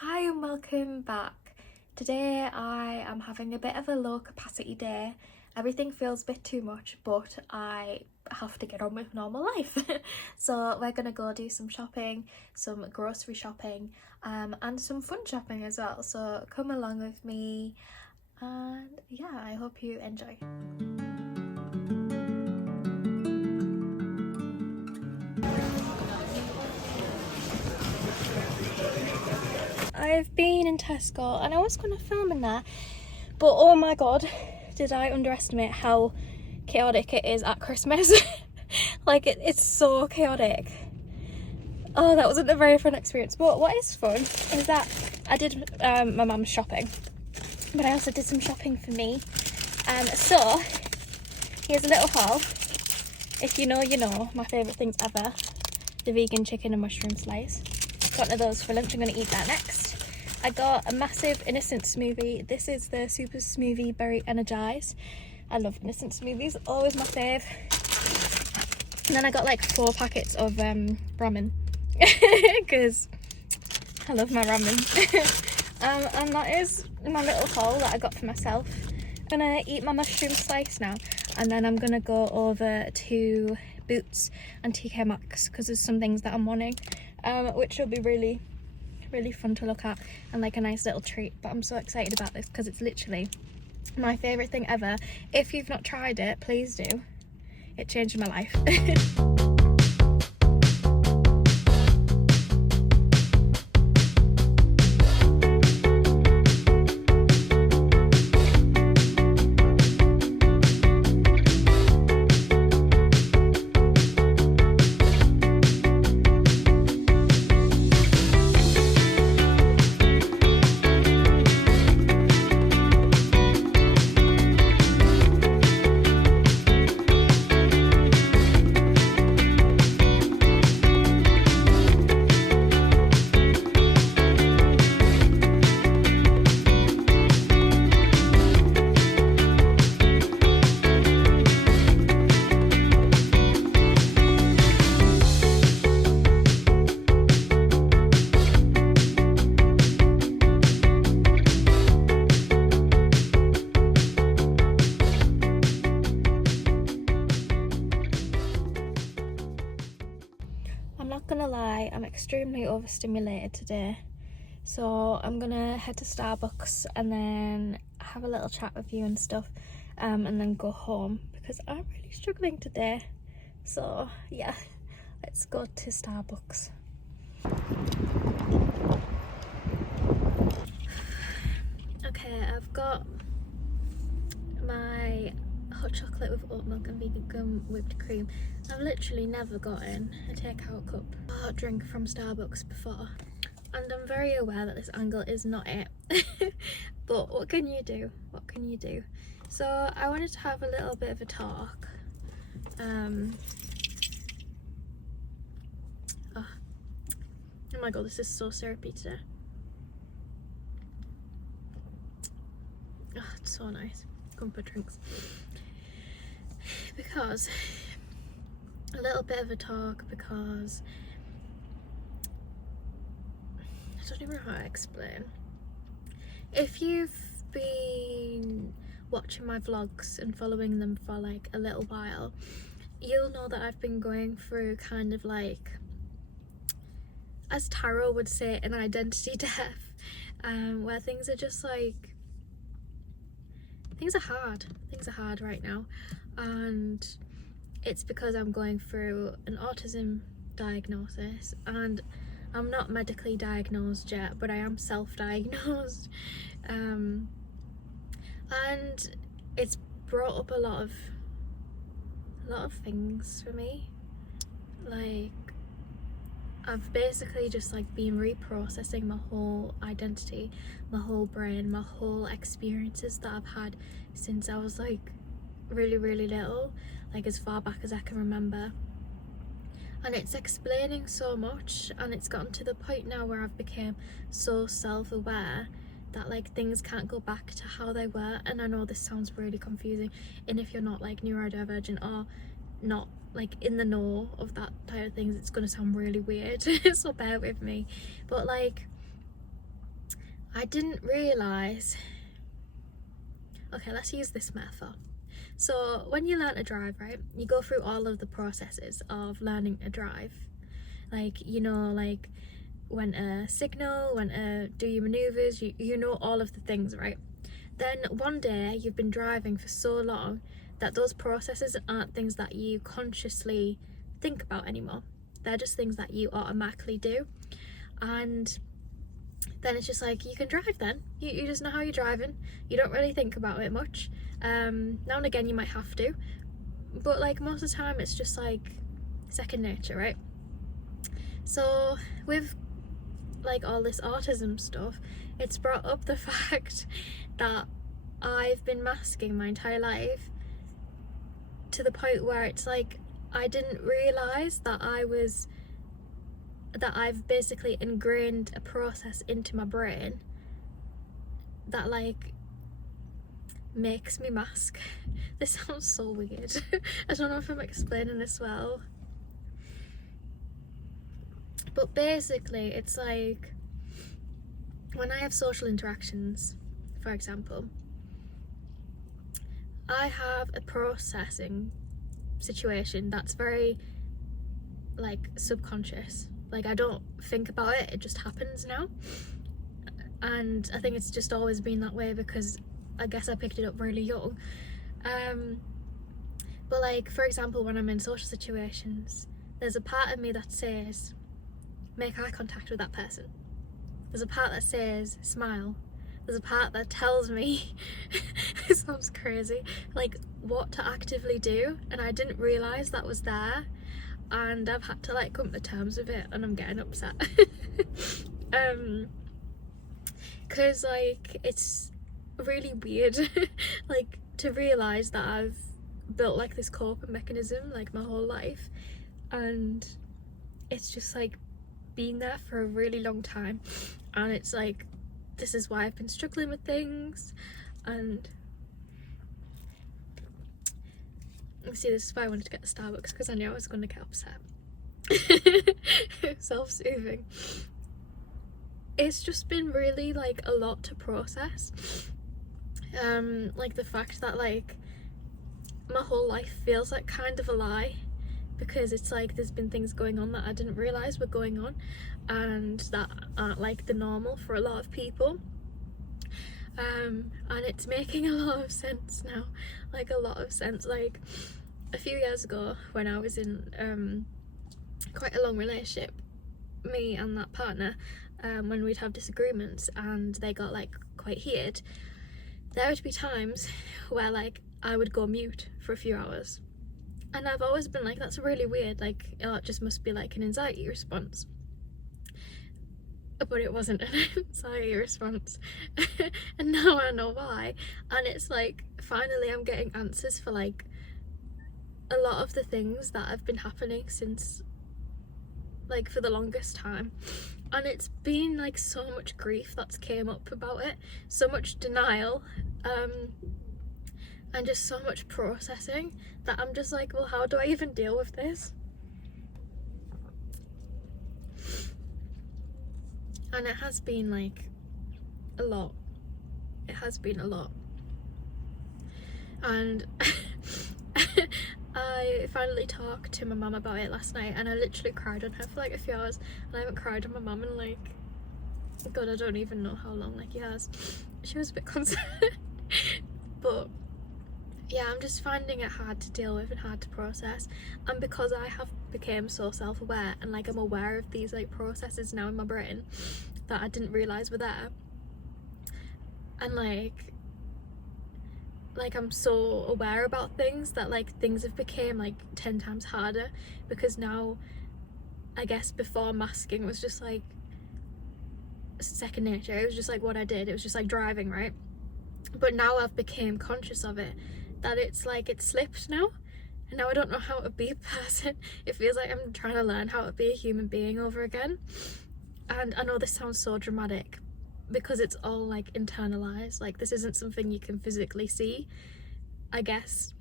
Hi and welcome back. Today I am having a bit of a low capacity day. Everything feels a bit too much, but I have to get on with normal life. So we're gonna go do some shopping, some grocery shopping, and some fun shopping as well. So come along with me, and yeah, I hope you enjoy. I've been in Tesco and I was going to film in there, but oh my god, did I underestimate how chaotic it is at Christmas. Like it's so chaotic. Oh, that wasn't a very fun experience, but what is fun is that I did my mum's shopping, but I also did some shopping for me. So here's a little haul. If you know, you know, my favourite things ever, the vegan chicken and mushroom slice. Got one of those for lunch, I'm going to eat that next. I got a massive innocent smoothie. This is the Super Smoothie Berry Energize. I love innocent smoothies, always my fave. And then I got like 4 packets of ramen because I love my ramen. And that is my little haul that I got for myself. I'm gonna eat my mushroom slice now, and then I'm gonna go over to Boots and TK Maxx because there's some things that I'm wanting, which will be really fun to look at and like a nice little treat. But I'm so excited about this because it's literally my favourite thing ever. If you've not tried it, please do. It changed my life. I'm not gonna lie, I'm extremely overstimulated today, so I'm gonna head to Starbucks and then have a little chat with you and stuff, and then go home because I'm really struggling today. So yeah, let's go to Starbucks. Okay, I've got my hot chocolate with oat milk and vegan gum whipped cream. I've literally never gotten a takeout cup or hot drink from Starbucks before, and I'm very aware that this angle is not it. But what can you do? What can you do? So I wanted to have a little bit of a talk. Oh my god, this is so syrupy today. Oh, it's so nice. Comfort drinks. Because a little bit of a talk, because I don't even know how to explain. If you've been watching my vlogs and following them for like a little while, you'll know that I've been going through kind of like, as Taro would say, an identity death, where things are just like, things are hard right now, and it's because I'm going through an autism diagnosis, and I'm not medically diagnosed yet, but I am self-diagnosed, and it's brought up a lot of things for me. Like, I've basically just like been reprocessing my whole identity, my whole brain, my whole experiences that I've had since I was like really little, like as far back as I can remember. And it's explaining so much, and it's gotten to the point now where I've become so self-aware that like things can't go back to how they were. And I know this sounds really confusing, and if you're not like neurodivergent or not like in the know of that type of things, it's gonna sound really weird. So bear with me. But like, I didn't realise, okay, let's use this metaphor. So when you learn to drive, right, you go through all of the processes of learning to drive. Like, you know, like when to signal, when to do your manoeuvres, you know all of the things, right? Then one day you've been driving for so long that those processes aren't things that you consciously think about anymore. They're just things that you automatically do. And then it's just like, you can drive then. You just know how you're driving. You don't really think about it much. Now and again you might have to, but like most of the time it's just like second nature, right? So with like all this autism stuff, it's brought up the fact that I've been masking my entire life, to the point where it's like I didn't realise that I've basically ingrained a process into my brain that like makes me mask. This sounds so weird. I don't know if I'm explaining this well, but basically it's like when I have social interactions, for example, I have a processing situation that's very like subconscious. Like I don't think about it, it just happens now. And I think it's just always been that way because I guess I picked it up really young. But like, for example, when I'm in social situations, there's a part of me that says, make eye contact with that person. There's a part that says, smile. There's a part that tells me, it sounds crazy, like what to actively do, and I didn't realise that was there, and I've had to like come to terms with it, and I'm getting upset. Because like it's really weird like to realise that I've built like this coping mechanism like my whole life, and it's just like been there for a really long time, and it's like this is why I've been struggling with things. And see, this is why I wanted to get the Starbucks, because I knew I was going to get upset. Self-soothing. It's just been really like a lot to process. Like the fact that like my whole life feels like kind of a lie, because it's like there's been things going on that I didn't realise were going on, and that aren't like the normal for a lot of people. And it's making a lot of sense now, like a lot of sense. Like a few years ago when I was in quite a long relationship, me and that partner, when we'd have disagreements and they got like quite heated, there would be times where like I would go mute for a few hours, and I've always been like, that's really weird, like oh, it just must be like an anxiety response. But it wasn't an anxiety response. And now I know why, and it's like finally I'm getting answers for like a lot of the things that have been happening since like for the longest time. And it's been like so much grief that's came up about it, so much denial, and just so much processing, that I'm just like, well, how do I even deal with this? And it has been like a lot. It has been a lot. And I finally talked to my mum about it last night, and I literally cried on her for like a few hours, and I haven't cried on my mum in like, God, I don't even know how long, like years. She was a bit concerned. But yeah, I'm just finding it hard to deal with and hard to process, and because I have become so self-aware and like I'm aware of these like processes now in my brain that I didn't realise were there, and like I'm so aware about things that like things have become like 10 times harder, because now, I guess before masking was just like second nature, it was just like what I did, it was just like driving, right? But now I've become conscious of it, that it's like it's slipped now, and now I don't know how to be a person. It feels like I'm trying to learn how to be a human being over again. And I know this sounds so dramatic, because it's all like internalized, like this isn't something you can physically see. I guess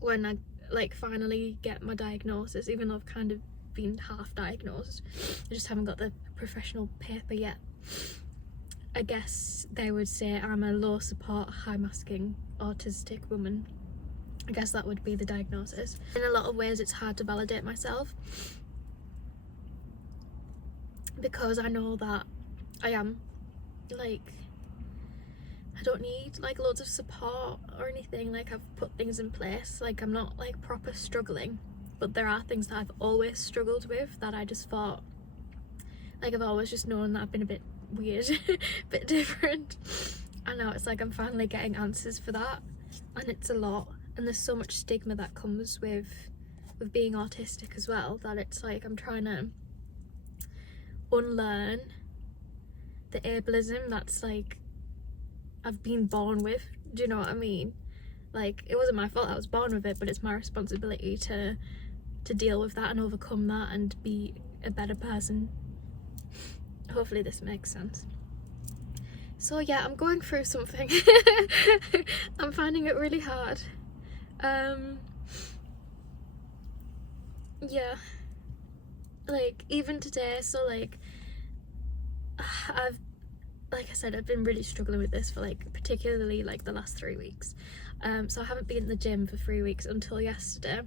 when I like finally get my diagnosis, even though I've kind of been half diagnosed, I just haven't got the professional paper yet. I guess they would say I'm a low support, high masking autistic woman. I guess that would be the diagnosis. In a lot of ways it's hard to validate myself because I know that I am, like, I don't need like loads of support or anything. Like, I've put things in place, like I'm not like proper struggling, but there are things that I've always struggled with that I just thought, like, I've always just known that I've been a bit weird, a bit different, and now it's like I'm finally getting answers for that, and it's a lot. And there's so much stigma that comes with being autistic as well, that it's like I'm trying to unlearn the ableism that's like I've been born with. Do you know what I mean? Like, it wasn't my fault I was born with it, but it's my responsibility to deal with that and overcome that and be a better person. Hopefully this makes sense. So yeah, I'm going through something. I'm finding it really hard. Yeah, like even today, so like like I said, I've been really struggling with this for like particularly like the last 3 weeks. So I haven't been in the gym for 3 weeks until yesterday,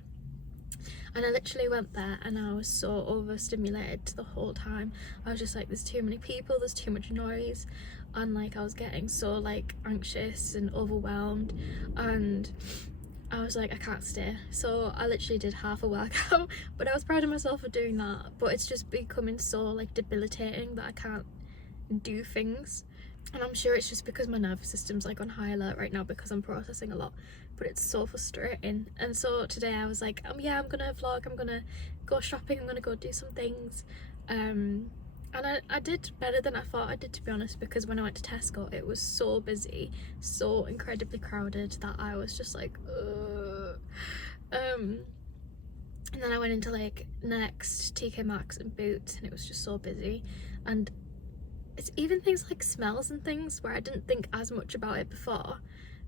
and I literally went there and I was so overstimulated the whole time. I was just like, there's too many people, there's too much noise, and like I was getting so like anxious and overwhelmed, and I was like, I can't stay. So I literally did half a workout, but I was proud of myself for doing that. But it's just becoming so like debilitating that I can't do things, and I'm sure it's just because my nervous system's like on high alert right now because I'm processing a lot, but it's so frustrating. And so today I was like, yeah, I'm gonna vlog, I'm gonna go shopping, I'm gonna go do some things, and I did better than I thought I did, to be honest, because when I went to Tesco it was so busy, so incredibly crowded, that I was just like and then I went into like Next, TK Maxx and Boots, and it was just so busy. And it's even things like smells and things where I didn't think as much about it before,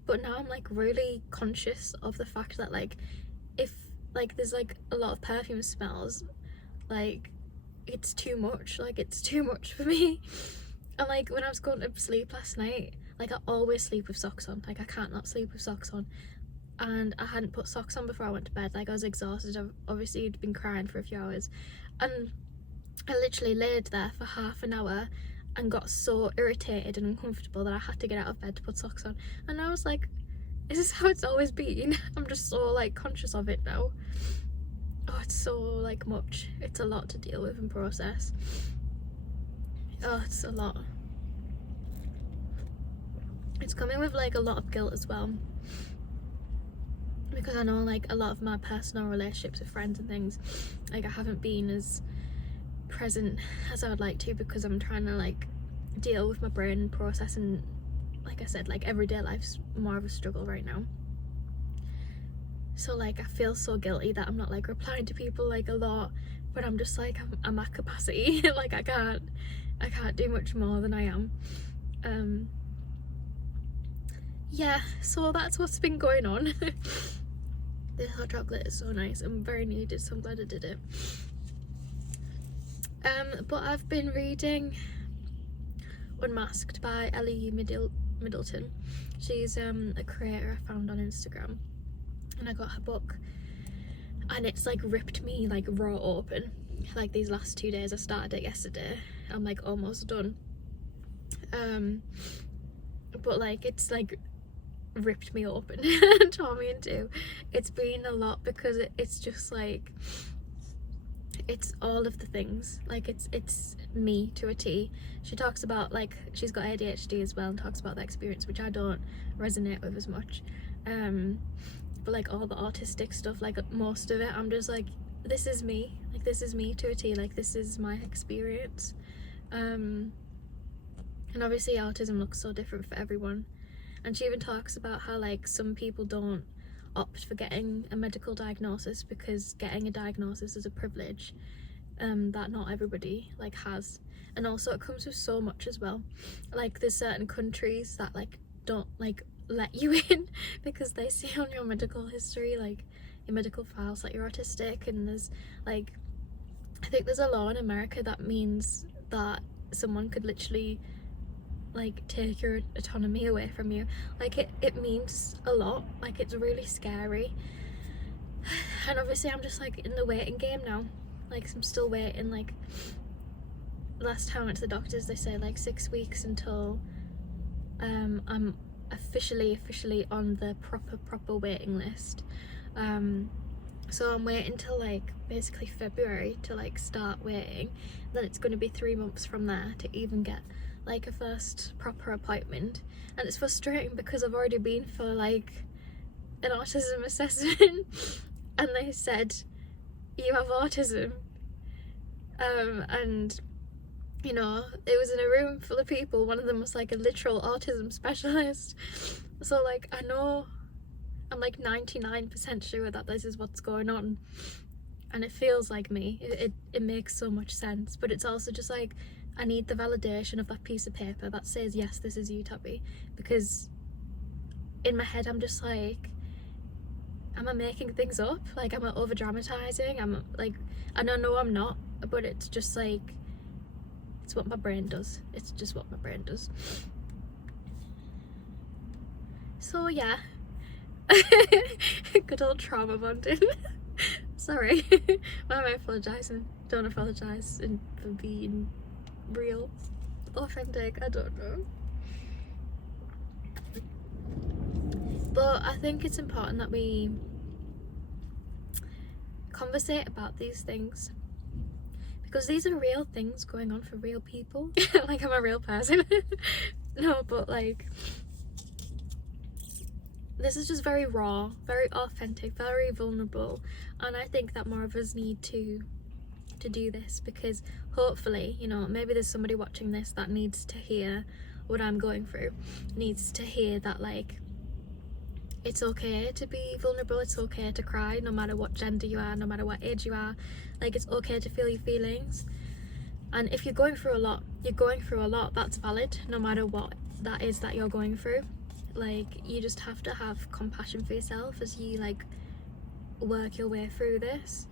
but now I'm like really conscious of the fact that like if like there's like a lot of perfume smells, like it's too much, like it's too much for me. And like when I was going to sleep last night, like I always sleep with socks on, like I can't not sleep with socks on, and I hadn't put socks on before I went to bed. Like I was exhausted, I've obviously been crying for a few hours, and I literally laid there for half an hour and got so irritated and uncomfortable that I had to get out of bed to put socks on. And I was like, is this how it's always been? I'm just so like conscious of it now. Oh, it's so like much. It's a lot to deal with and process. Oh, it's a lot. It's coming with like a lot of guilt as well, because I know like a lot of my personal relationships with friends and things, like I haven't been as present as I would like to, because I'm trying to like deal with my brain and process, and like I said, like everyday life's more of a struggle right now. So like I feel so guilty that I'm not like replying to people like a lot, but I'm just like I'm at capacity. Like I can't do much more than I am. Yeah, so that's what's been going on. This hot chocolate is so nice and very needed, so I'm glad I did it. But I've been reading Unmasked by Ellie Middleton. She's a creator I found on Instagram, and I got her book, and it's like ripped me like raw open. Like these last 2 days, I started it yesterday, I'm like almost done, but like it's like ripped me open and tore me in two. It's been a lot because it's just like, it's all of the things, like it's me to a T. She talks about like she's got ADHD as well and talks about that experience, which I don't resonate with as much, but like all the autistic stuff, like most of it, I'm just like, this is me, like this is me to a T, like this is my experience. And obviously autism looks so different for everyone, and she even talks about how like some people don't opt for getting a medical diagnosis because getting a diagnosis is a privilege that not everybody like has, and also it comes with so much as well. Like there's certain countries that like don't like let you in because they see on your medical history, like your medical files, that you're autistic. And there's like, I think there's a law in America that means that someone could literally like take your autonomy away from you. Like it means a lot. Like it's really scary. And obviously I'm just like in the waiting game now. Like I'm still waiting. Like last time I went to the doctors, they say like 6 weeks until I'm officially on the proper waiting list. So I'm waiting till like basically February to like start waiting. Then it's going to be 3 months from there to even get like a first proper appointment. And it's frustrating because I've already been for like an autism assessment and they said you have autism, and you know, it was in a room full of people. One of them was like a literal autism specialist, so like I know, I'm like 99% sure that this is what's going on, and it feels like me. It makes so much sense, but it's also just like I need the validation of that piece of paper that says yes, this is you, Tabby, because in my head I'm just like, am I making things up? Like, am I over dramatizing? I'm like, and I know I'm not, but it's just like, it's what my brain does. It's just what my brain does. So yeah, good old trauma bonding. Sorry, why am I apologising? Don't apologise for being real, authentic, I don't know. But I think it's important that we conversate about these things, because these are real things going on for real people. Like I'm a real person. No, but like this is just very raw, very authentic, very vulnerable, and I think that more of us need to do this, because hopefully, you know, maybe there's somebody watching this that needs to hear what I'm going through, needs to hear that like it's okay to be vulnerable, it's okay to cry no matter what gender you are, no matter what age you are. Like it's okay to feel your feelings, and if you're going through a lot, that's valid, no matter what that is that you're going through. Like you just have to have compassion for yourself as you like work your way through this.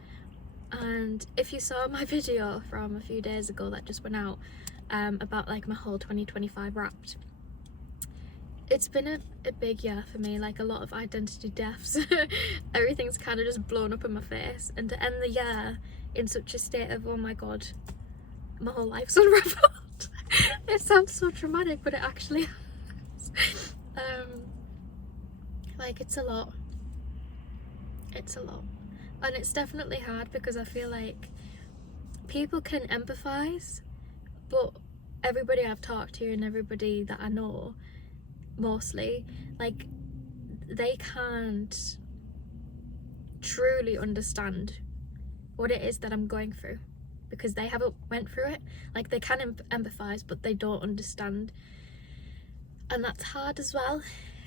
And if you saw my video from a few days ago that just went out about like my whole 2025 wrapped, it's been a big year for me, like a lot of identity deaths. Everything's kind of just blown up in my face, and to end the year in such a state of, oh my god, my whole life's unraveled. It sounds so dramatic, but it actually has. Like it's a lot, and it's definitely hard because I feel like people can empathize, but everybody I've talked to and everybody that I know, mostly, like they can't truly understand what it is that I'm going through because they haven't went through it. Like they can empathize, but they don't understand, and that's hard as well,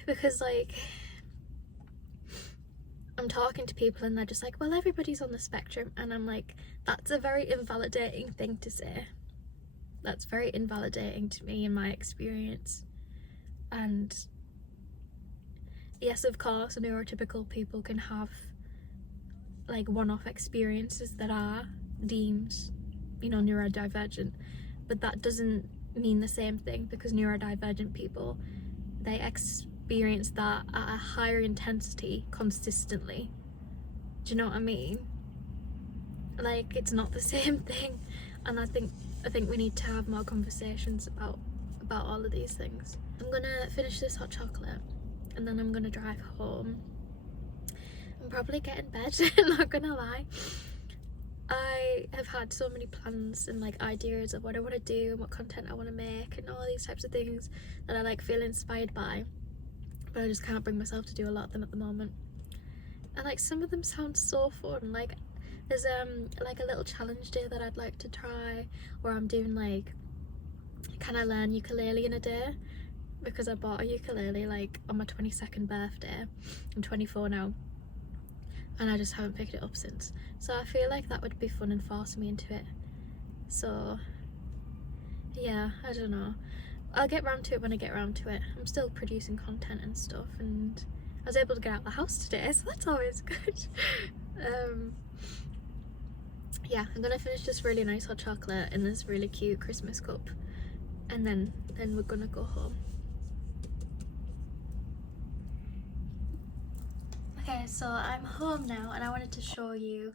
because like I'm talking to people and they're just like, well, everybody's on the spectrum, and I'm like, that's a very invalidating thing to say. That's very invalidating to me in my experience. And yes, of course, neurotypical people can have like one-off experiences that are deemed, you know, neurodivergent, but that doesn't mean the same thing, because neurodivergent people, they experience that at a higher intensity consistently. Do you know what I mean? Like it's not the same thing, and I think we need to have more conversations about all of these things. I'm gonna finish this hot chocolate and then I'm gonna drive home and probably get in bed. Not gonna lie, I have had so many plans and like ideas of what I want to do and what content I want to make and all these types of things that I like feel inspired by, but I just can't bring myself to do a lot of them at the moment. And like some of them sound so fun. Like there's like a little challenge day that I'd like to try, where I'm doing like, can I learn ukulele in a day? Because I bought a ukulele like on my 22nd birthday. I'm 24 now, and I just haven't picked it up since. So I feel like that would be fun and force me into it. So yeah, I don't know. I'll get round to it when I get round to it. I'm still producing content and stuff, and I was able to get out of the house today, so that's always good. Yeah, I'm gonna finish this really nice hot chocolate in this really cute Christmas cup, and then we're gonna go home. Okay, so I'm home now and I wanted to show you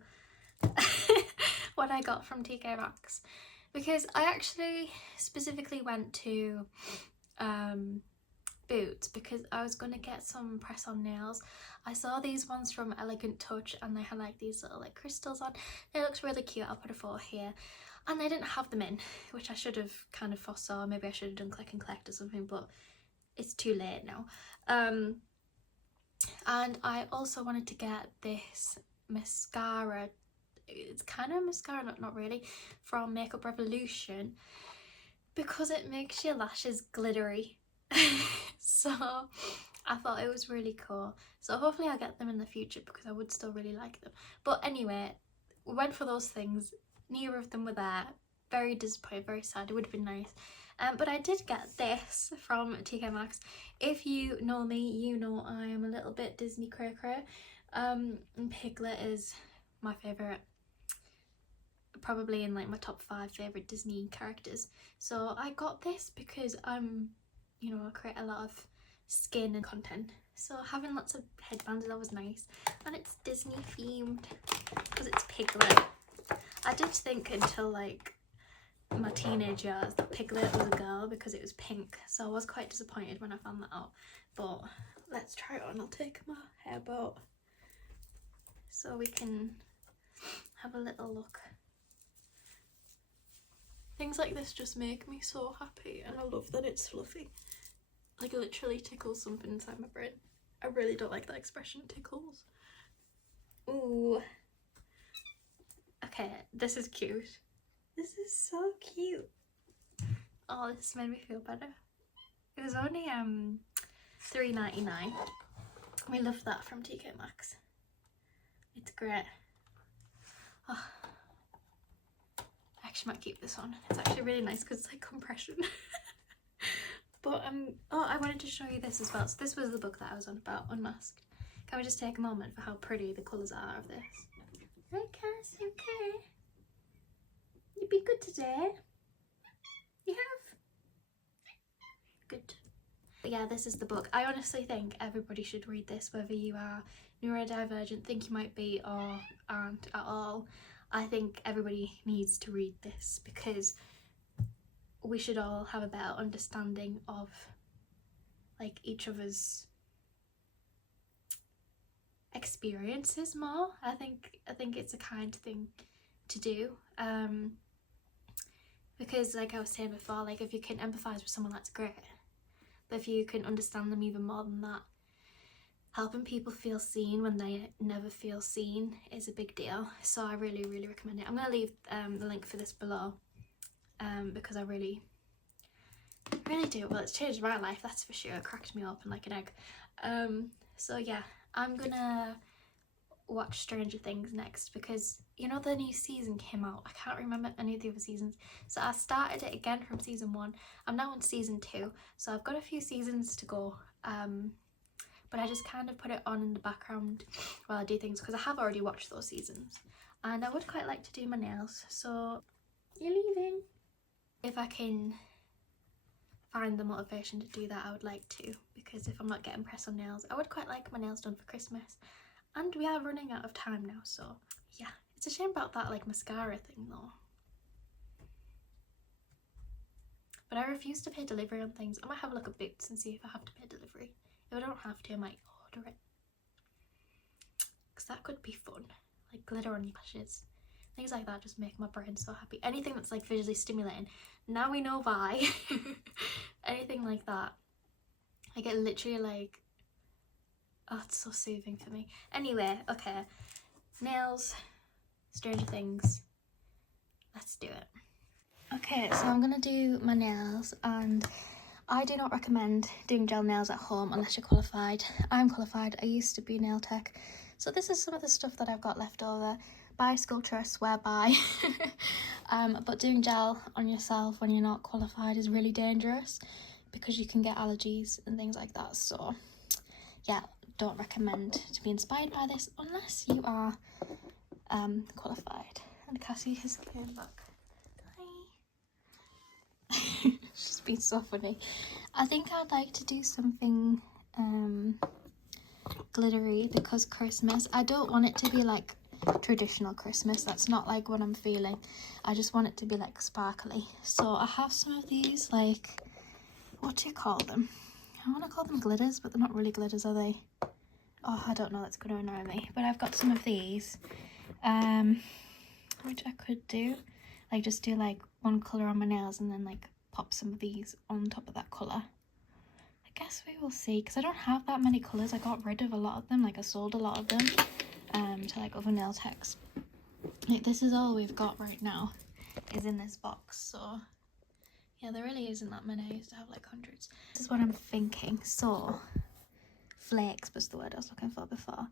what I got from TK Maxx, because I actually specifically went to Boots because I was gonna get some press-on nails. I saw these ones from Elegant Touch and they had like these little like crystals on. It looks really cute. I'll put a photo here. And they didn't have them in, which I should have kind of foresaw. Maybe I should have done click and collect or something, but it's too late now. And I also wanted to get this mascara. It's kind of a mascara, not really, from Makeup Revolution, because it makes your lashes glittery. So I thought it was really cool. So hopefully I'll get them in the future because I would still really like them. But anyway, we went for those things. Neither of them were there. Very disappointed, very sad. It would have been nice. But I did get this from TK Maxx. If you know me, you know I am a little bit Disney cray-cray. And Piglet is my favourite. Probably in like my top 5 favourite Disney characters. So I got this because you know, I create a lot of skin and content, so having lots of headbands is always nice, and it's Disney themed because it's Piglet. I did think until like my teenage years that Piglet was a girl because it was pink, so I was quite disappointed when I found that out. But let's try it on. I'll take my hair boat so we can have a little look. Things like this just make me so happy, and I love that it's fluffy. Like, it literally tickles something inside my brain. I really don't like that expression, tickles. Ooh. Okay, this is cute. This is so cute. Oh, this made me feel better. It was only $3.99. We love that from TK Maxx. It's great. Oh. I actually might keep this on. It's actually really nice because it's like compression. But oh, I wanted to show you this as well. So this was the book that I was on about, Unmasked. Can we just take a moment for how pretty the colours are of this? Right, Cass, okay? You be good today? You have? Good. But yeah, this is the book. I honestly think everybody should read this, whether you are neurodivergent, think you might be, or aren't at all. I think everybody needs to read this because we should all have a better understanding of like each other's experiences more. I think it's a kind thing to do, because like I was saying before, like if you can empathise with someone, that's great, but if you can understand them even more than that, helping people feel seen when they never feel seen is a big deal. So I really recommend it. I'm going to leave the link for this below, because I really do. Well, it's changed my life, that's for sure. It cracked me open like an egg. So yeah, I'm gonna watch Stranger Things next because, you know, the new season came out. I can't remember any of the other seasons, so I started it again from season 1. I'm now on season 2, so I've got a few seasons to go, but I just kind of put it on in the background while I do things because I have already watched those seasons, and I would quite like to do my nails. So you're leaving? If I can find the motivation to do that, I would like to, because if I'm not getting press on nails, I would quite like my nails done for Christmas, and we are running out of time now, so yeah. It's a shame about that like mascara thing though, but I refuse to pay delivery on things. I might have a look at Boots and see if I have to pay delivery. If I don't have to, I might order it, because that could be fun. Like glitter on your lashes, things like that just make my brain so happy. Anything that's like visually stimulating, now we know why. Anything like that, I get literally like, oh, it's so soothing for me. Anyway, okay, nails, Stranger Things, let's do it. Okay, so I'm gonna do my nails, and I do not recommend doing gel nails at home unless you're qualified. I'm qualified, I used to be nail tech, so this is some of the stuff that I've got left over. By sculpture, I swear by. But doing gel on yourself when you're not qualified is really dangerous because you can get allergies and things like that. So yeah, don't recommend to be inspired by this unless you are qualified. And Cassie has came back. Hi. It's just been so funny. I think I'd like to do something glittery because Christmas. I don't want it to be like traditional Christmas. That's not like what I'm feeling. I just want it to be like sparkly. So I have some of these, like, what do you call them? I want to call them glitters, but they're not really glitters, are they? Oh, I don't know, that's going to annoy me. But I've got some of these, which I could do. Like, just do like one colour on my nails and then like pop some of these on top of that colour. I guess we will see, because I don't have that many colours. I got rid of a lot of them, like I sold a lot of them to like other nail techs. Like, this is all we've got right now is in this box, so yeah, there really isn't that many. I used to have like hundreds. This is what I'm thinking. So flakes was the word I was looking for before.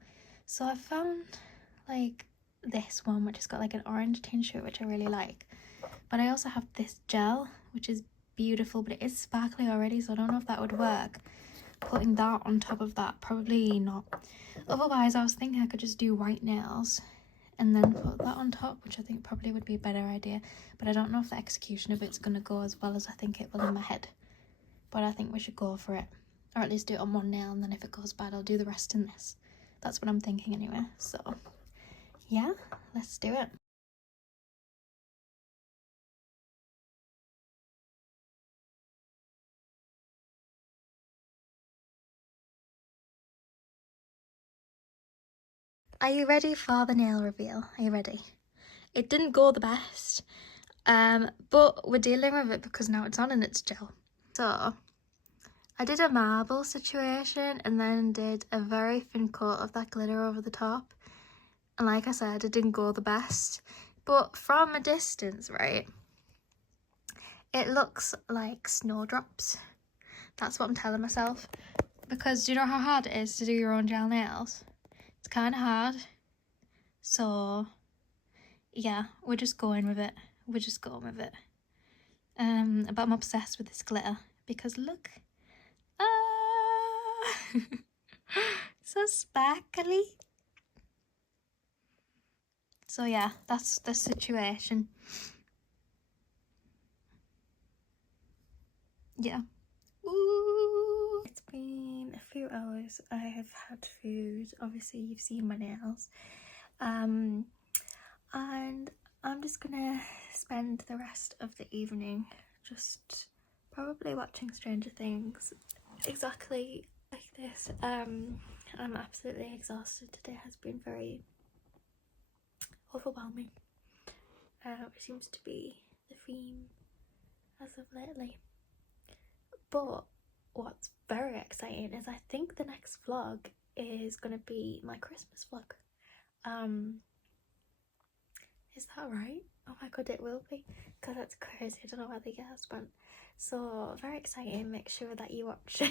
So I found like this one which has got like an orange tinge to it, which I really like, but I also have this gel which is beautiful, but it is sparkly already, so I don't know if that would work. Putting that on top of that, probably not. Otherwise, I was thinking I could just do white nails and then put that on top, which I think probably would be a better idea, but I don't know if the execution of it's going to go as well as I think it will in my head. But I think we should go for it, or at least do it on one nail, and then if it goes bad I'll do the rest in this. That's what I'm thinking anyway. So yeah, let's do it. Are you ready for the nail reveal? Are you ready? It didn't go the best, but we're dealing with it because now it's on and it's gel. So I did a marble situation and then did a very thin coat of that glitter over the top. And like I said, it didn't go the best. But from a distance, right, it looks like snowdrops. That's what I'm telling myself. Because do you know how hard it is to do your own gel nails? It's kind of hard. So yeah, we're just going with it. We're just going with it. But I'm obsessed with this glitter because look. Ah! So sparkly. So yeah, that's the situation. Yeah. Ooh. It's been a few hours. I have had food. Obviously, you've seen my nails. And I'm just gonna spend the rest of the evening just probably watching Stranger Things. Exactly like this. I'm absolutely exhausted. Today has been very overwhelming. It seems to be the theme as of lately. But what's very exciting is I think the next vlog is going to be my Christmas vlog. Is that right? Oh my god, it will be, because that's crazy. I don't know where the year spent. So very exciting. Make sure that you watch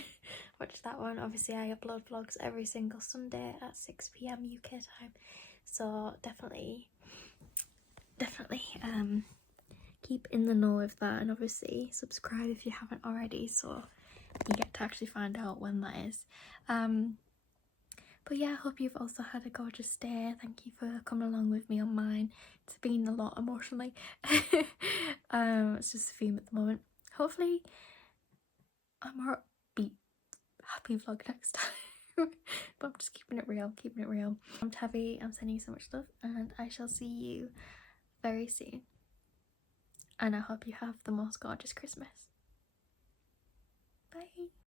watch that one. Obviously I upload vlogs every single Sunday at 6 PM UK time, so definitely keep in the know of that, and obviously subscribe if you haven't already, so you get to actually find out when that is. But yeah, I hope you've also had a gorgeous day. Thank you for coming along with me on mine. It's been a lot emotionally. It's just a theme at the moment. Hopefully a more upbeat, happy vlog next time. But I'm just keeping it real, I'm Tavi, I'm sending you so much love, and I shall see you very soon. And I hope you have the most gorgeous Christmas. Bye.